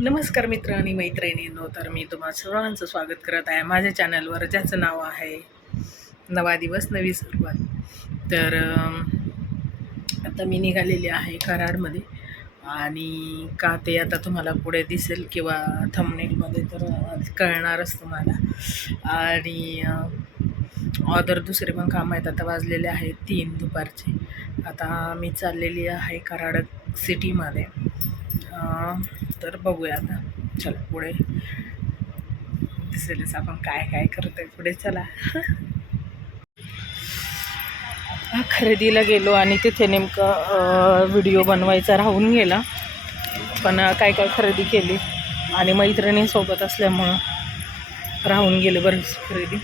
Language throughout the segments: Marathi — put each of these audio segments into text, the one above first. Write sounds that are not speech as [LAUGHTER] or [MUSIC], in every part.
नमस्कार मित्र आणि मैत्रिणींनो तर मी तुम्हा सर्वांचं स्वागत करत आहे माझ्या चॅनलवर ज्याचं नाव आहे नवा दिवस नवी सुरुवात. तर आता मी निघालेली आहे कराडमध्ये आणि का ते आता तुम्हाला पुढे दिसेल किंवा थंबनेलमध्ये तर कळणारच तुम्हाला आणि ऑदर दुसरे पण काम आहेत आता वाजलेले आहेत तीन दुपारचे. आता मी चाललेली आहे कराड सिटीमध्ये तर बघूया आता. चला पुढे. दिसेलच आपण काय काय करतो आहे पुढे चला. खरेदीला गेलो आणि तिथे नेमकं व्हिडिओ बनवायचा राहून गेला. पण काय काय खरेदी केली. आणि मैत्रिणीसोबत असल्यामुळं राहून गेले बरीच खरेदी.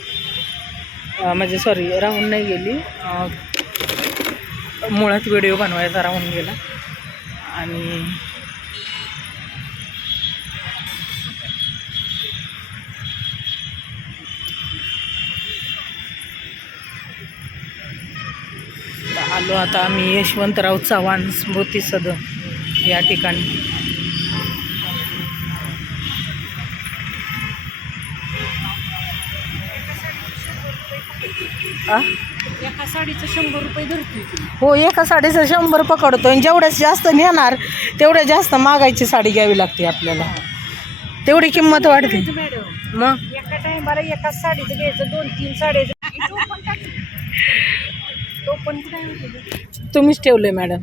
म्हणजे सॉरी राहून नाही गेली. मुळात व्हिडिओ बनवायचा राहून गेला. आणि आलो आता आम्ही यशवंतराव चव्हाण स्मृती सदन या ठिकाणी? एका साडीचं शंभर रुपये हो एका साडीचं शंभर पकडतो आणि जेवढ्याच जास्त नेणार तेवढ्या जास्त मागायची साडी घ्यावी लागते आपल्याला. तेवढी किंमत वाढते. मग? एका टायमाला एकाच साडीचं घ्यायचं दोन तीन साडीचं [LAUGHS] तो पण? तुम्हीच ठेवले मॅडम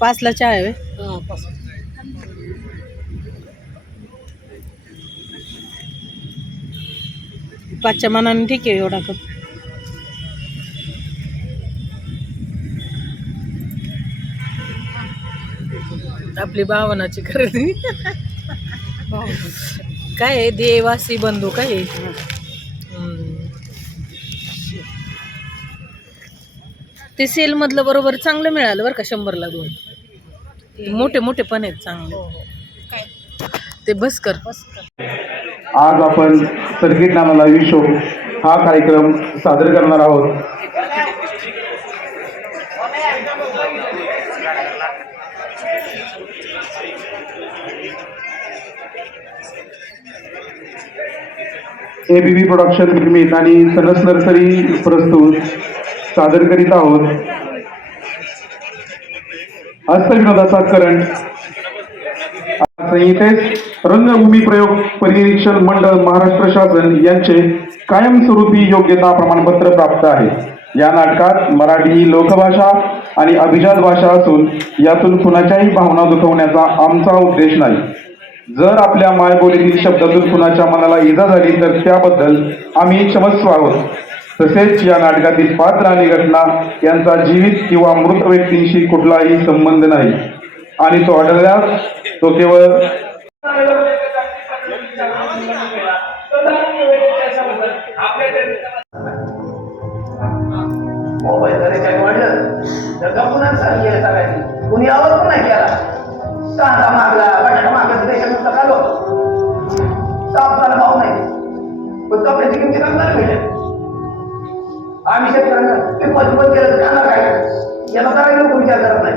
पाचला चहा आहे? हा. पाचच्या मनाने ठीक आहे एवढा कप आपली भावनाची खरेदी. काय आहे? देवासी बंधू काय आहे? ते सेल मधलं बरोबर चांगलं मिळालं बरं का शंभरला दोन. मोठे मोठे पण आहेत चांगले. हो, हो. काय? ते बस कर बस कर. आज आपण सर्किट नाना लाईव्ह शो हा कार्यक्रम सादर करणार आहोत. एबीबी प्रोडक्शन निर्मित आणि सनस नर्सरी प्रस्तुत सादर करीत आहोत. हस्तविनोदाचा करंट. संहितेत रंगभूमी प्रयोग परिनिरीक्षण मंडळ महाराष्ट्र शासन यांचे कायमस्वरूपी योग्यता प्रमाणपत्र प्राप्त आहे. या नाटकात मराठी लोकभाषा आणि अभिजात भाषा असून यातून कुणाच्याही भावना दुखवण्याचा आमचा उद्देश नाही. जर आपल्या मायबोलीतील शब्दातून कुणाच्या मनाला इजा झाली तर त्याबद्दल आम्ही क्षमस्व आहोत तसेच या नाटकातील पात्र आणि घटना यांचा जीवित किंवा मृत व्यक्तींशी कुठलाही संबंध नाही. आणि तो आढळल्यास तो केवळ मोबाईल पण कपड्याची किमती आम्ही शेतकऱ्यांना ते पद केलं त्यांना काय याला जरा लोक विचार करत नाही.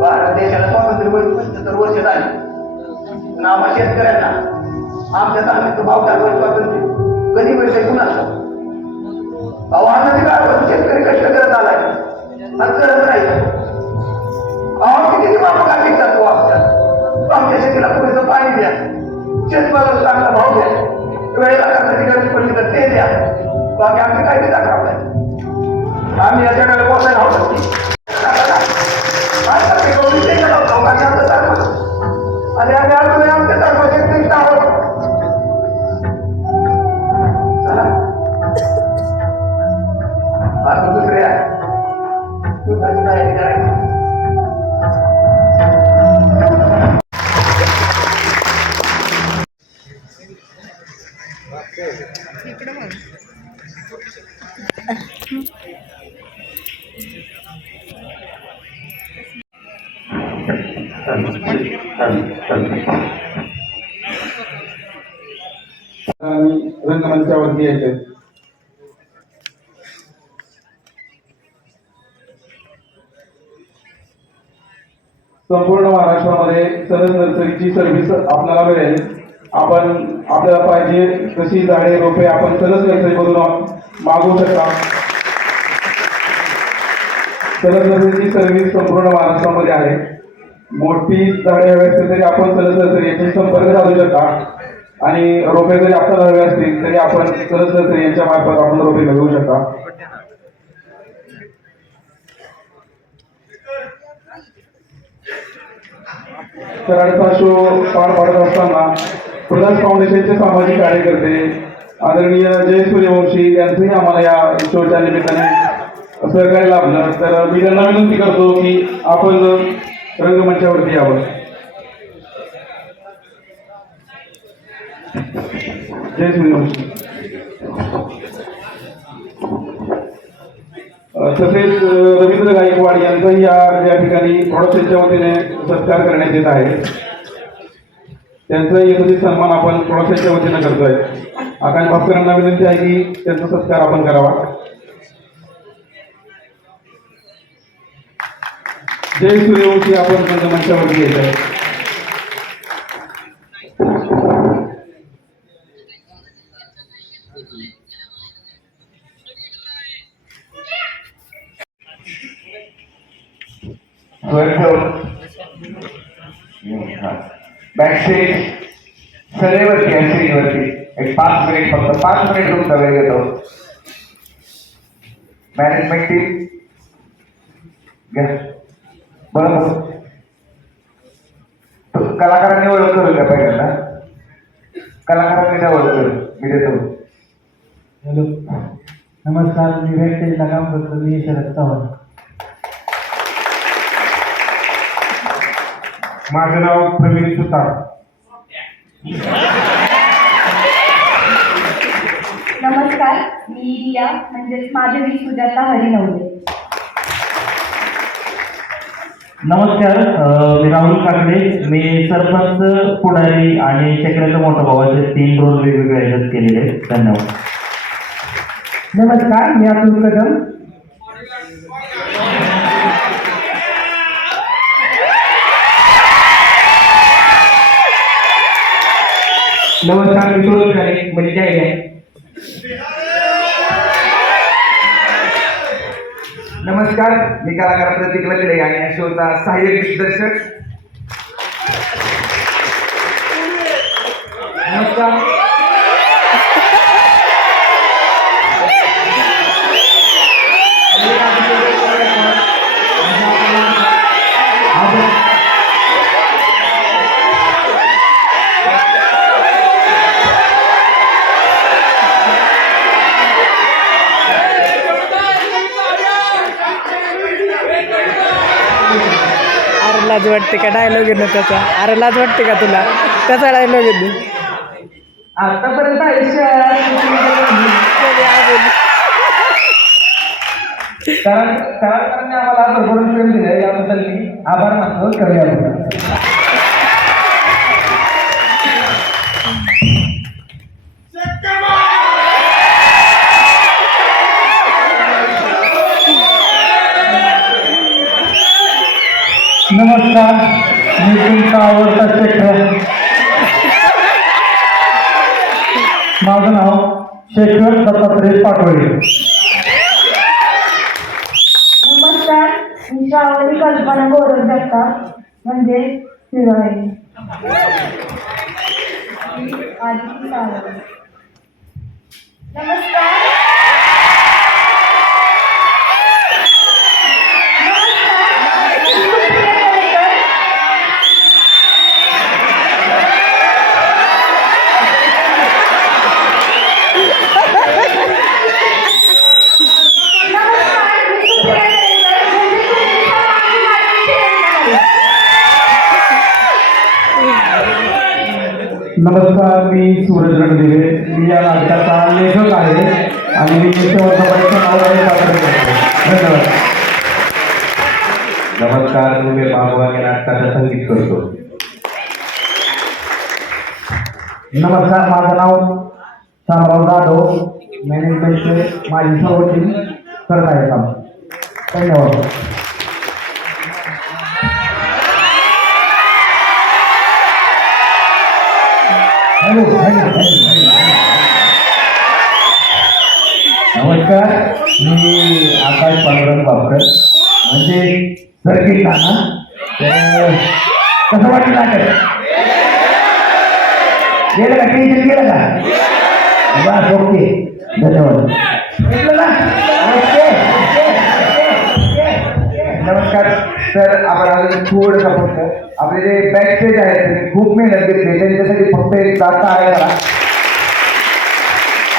भारत देशाला स्वातंत्र्य मिळून पंच्याहत्तर वर्ष झाली. पण आम्हा शेतकऱ्यांना आमच्या तालमीचं भाव टाकून स्वातंत्र्य. कधी मिळते कुणाला आव्हानाची काळ शेतकरी कष्ट करत आलाय. आणि करत राहील आव्हान किती मामा काय तो आमच्या? आमच्या शेतीला पुरेसं पाणी द्या. शेतमालाला चांगला भाव द्या. वेळेला कर्जाची गरज पडली तर ते द्या. बाकी आम्ही काही दाखवलं आम्ही संपूर्ण महाराष्ट्रामध्ये सरस नर्सरीची सर्व्हिस आपल्याला मिळेल. आपण आपल्याला पाहिजे तशी झाडे रोपे आपण सरस नर्सरीमधून मागवू शकता. सरस नर्सरीची सर्व्हिस संपूर्ण महाराष्ट्रामध्ये आहे. मोठी झाडे हवी असतील तरी आपण सरस नर्सरी याची संपर्क साधू शकता. आणि रोपे जरी आपल्याला हवे असतील तरी आपण सरस नर्सरी यांच्या मार्फत आपण रोपे मिळवू शकता. कराडचा शो पार पाडत असताना प्रदास फाउंडेशनचे सामाजिक कार्यकर्ते आदरणीय जय सूर्यवंशी यांचंही आम्हाला या शोच्या निमित्ताने सहकार्य लाभलं. तर मी त्यांना विनंती करतो की आपण रंगमंचावरती यावं. जय सूर्यवंशी. तसेच रवींद्र गायकवाड यांचाही या या ठिकाणी थोडसेच्या वतीने सत्कार करण्यात येत आहे. त्यांचाही यथोचित सन्मान आपण थोडसेच्या वतीने करतोय. आकाश भास्करांना विनंती आहे की त्यांचा सत्कार आपण करावा. जय सूर्यवंशी आपण मंचावरती येत आहे बॅकस्टेज सरेवरती आहे श्रीवरती एक पाच मिनिट फक्त पाच मिनिट तुमचा वेळ घेतो. मॅनेजमेंट टीम घ्या. बरोबर. कलाकारांनी ओळख करू का पहिल्यांदा. कलाकारांनी ओळख करू? मी देतो. हॅलो. नमस्कार मी वेंकटेशला काम करतो. मी शरद चव्हाण. माझं नाव प्रवीण सुतार. नमस्कार मी रिया म्हणजेच माधवी सुजाता हरिनवले. नमस्कार मी राहुल काकडे. मी सरपंच पुढारी आणि शेकड्याचा मोठा भाऊ असे तीन रोल वेगवेगळे ह्याच्यात केलेले आहेत. धन्यवाद. नमस्कार मी अतुल कदम. नमस्कार मी सुरज म्हणजे काय काय नमस्कार मी कलाकार प्रतीक लकडे आणि या शोचा सहाय्यक दिग्दर्शक. नमस्कार. लाज वाटते का? डायलॉग ना त्याचा? अरे लाज वाटते का तुला? त्याचा डायलॉग आहे ना. आतापर्यंत आयुष्यात कारण कलाकारांनी आम्हाला भरभरून प्रेम दिलं याबद्दल मी आभार मानतो. करूया संदेश पाठवले. नमस्कार मी श्रावणी कल्पना गौरव जगताप म्हणजे हिरोईन. नमस्कार नमस्कार मी सूरज रणदिवे. मी या नाटकाचा लेखक आहे आणि मी नाव धन्यवाद. नमस्कार मी बाबू या नाटकाचं संगीत करतो. नमस्कार माझं नाव शामराव जाधव. मॅनेजमेंटचे माझी सर्व टीम करत आहे काम धन्यवाद. नमस्कार मी आकाश पांडुरंग बापकर म्हणजे सर्किट नाना कसं वाटलं नाटक? गेलं का? टेन्शन गेलं का? बस ओके. धन्यवाद. नमस्कार सर. आपण अजून थोडं सपोर्ट आपले जे बॅक स्टेज आहेत त्यांनी खूप मेहनत घेतली. त्यांच्यासाठी फक्त एक दाता आहे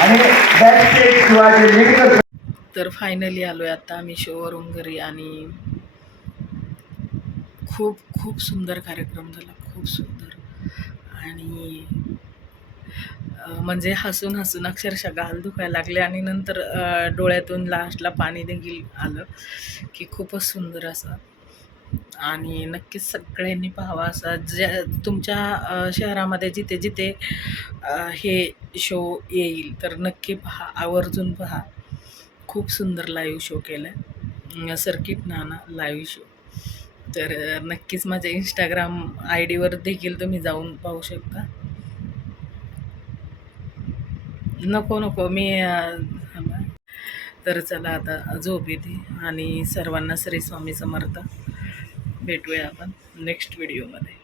आणि बॅक स्टेज किंवा जे लीड तर फायनली आलो आहे आता आम्ही शोवरून घरी आणि खूप खूप सुंदर कार्यक्रम झाला. खूप सुंदर. आणि म्हणजे हसून हसून अक्षरशः गाल दुखायला लागले आणि नंतर डोळ्यातून लास्टला पाणी देखील आलं की खूपच सुंदर असं. आणि नक्कीच सगळ्यांनी पाहावा असा. ज्या तुमच्या शहरामध्ये जिथे जिथे हे शो येईल तर नक्की पहा. आवर्जून पहा. खूप सुंदर लाईव्ह शो केला आहे सर्किट नाना लाईव्ह शो तर नक्कीच माझ्या इंस्टाग्राम आय डीवर देखील तुम्ही जाऊन पाहू शकता. नको नको. मी तर चला आता झोप येते आणि सर्वांना श्री स्वामी समर्थ. भेटूया आपण नेक्स्ट व्हिडिओमध्ये